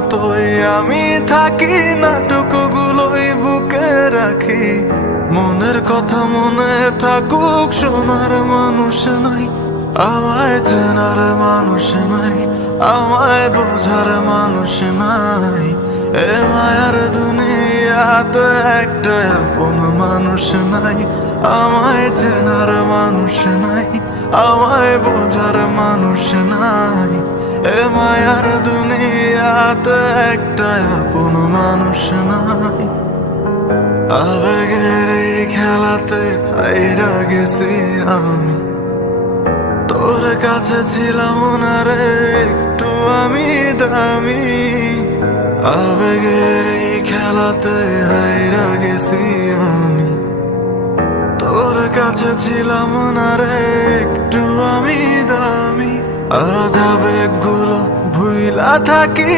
মতোই আমি থাকি, নাটকগুলোই বুকে রাখি। মনের কথা মনে থাকুক, শোনার মানুষ নাই, আমায় চেনার মানুষ নাই, আমায় বোঝার মানুষ নাই। এ মায়ার দুনিয়াতে একটা আপন মানুষ নাই, আমায় চেনার মানুষ নাই, আমায় বোঝার মানুষ নাই। এ মায়ার দুনিয়াতে একটা আপন মানুষ নাই। আবেগের এই খেলাতে হাইরা গেছি আমি, তোর কাছে ছিলাম না রে একটু আমি দামি। আবেগের এই খেলাতে হাইরা গেছি আমি, তোর কাছে ছিলাম না রে একটু আমি দামি। আজ আবেগগুলো ভুইলা থাকি।